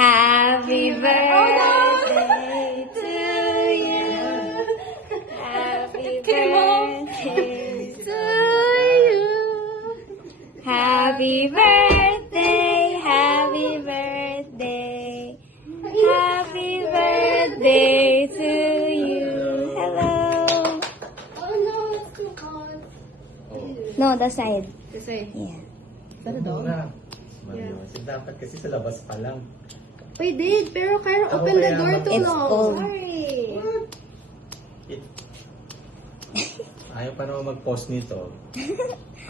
Happy birthday to you. Happy birthday to you. Happy birthday, happy birthday. Happy birthday to you. Hello. Oh no, it's too hot. No, the side. This way. Yeah. Muna. Dapat kasi sa labas pa lang. We did, pero Kyra Ako opened the kaya door too It's long. cold. Sorry. Ayaw pa naman mag-post nito.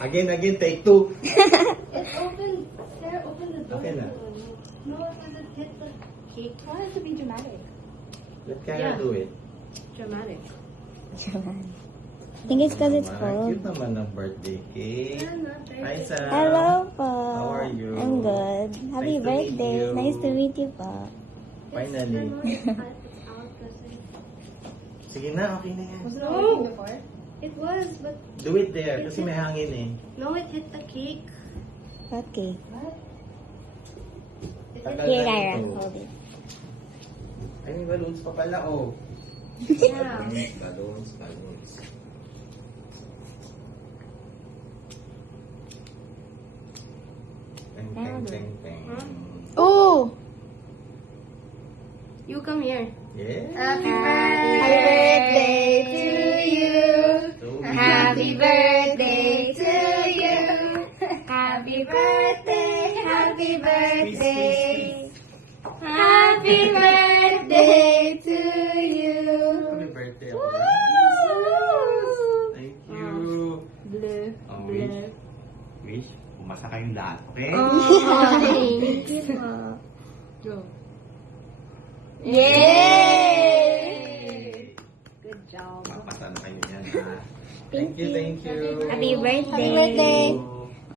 Again, take two. It opened. Sarah opened the door. Okay na. too long. No, it doesn't hit the cake. I want it to be dramatic. Let Kaya Yeah. do it. Dramatic. I think it's because it's Naman, cold. Cute naman ng birthday cake. Hi, Sam. Hello po. How are you? I'm good. Happy Nice to meet birthday. you. Nice to meet you po. Finally. Sige na, okay na yan. Was it not working before? It was, but Do it there, kasi may hangin eh. no, it hit the cake. Okay. What? It hit Tagal Here, na Kyra. ito. Hold it. Ay, may balloons pa pala, oh. Yeah. Balloons. Teng. Oh! You come here. Yeah. Happy birthday to you. Happy birthday to you. Happy birthday, happy birthday. Happy birthday to you. Happy birthday ako. Thank you. Blue. Wish, pumasa kayong lahat, okay? Thank you po. Go. Yay! Good job. Mapasa na kayo yan, ha? Thank you. Happy birthday. Happy birthday.